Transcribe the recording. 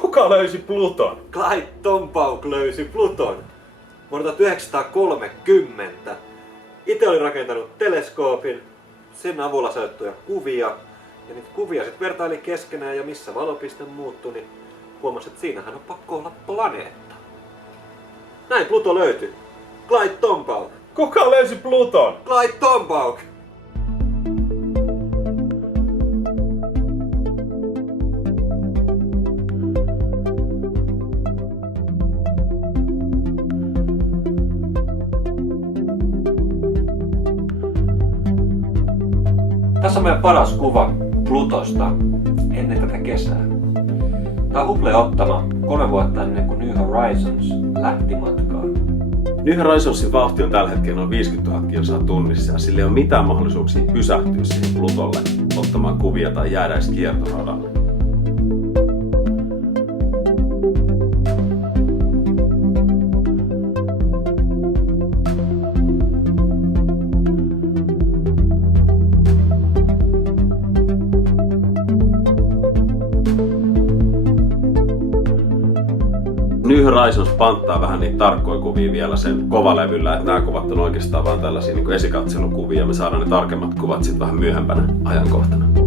Kuka löysi Pluton? Clyde Tombaugh löysi Pluton vuonna 1930. Itse oli rakentanut teleskoopin, sen avulla saattui kuvia, ja niitä kuvia sitten vertaili keskenään, ja missä valopiste muuttui, niin huomasi, että siinähän on pakko olla planeetta. Näin Pluto löytyi. Clyde Tombaugh. Kuka löysi Pluton? Clyde Tombaugh. Tässä on meidän paras kuva Plutosta ennen tätä kesää. Tämä on Hubble ottama 3 vuotta ennen kuin New Horizons lähti matkaan. New Horizonsin vauhti on tällä hetkellä noin 50 000 kilsaa tunnissa ja sillä ei ole mitään mahdollisuuksia pysähtyä siihen Plutolle ottamaan kuvia tai jäädä edes kiertoradalle. New Horizons panttaa vähän niitä tarkkoja kuvia vielä sen kovalevyllä, että nämä kuvat on oikeastaan vaan tällaisia niin kuin esikatselukuvia. Me saadaan ne tarkemmat kuvat sitten vähän myöhempänä ajankohtana.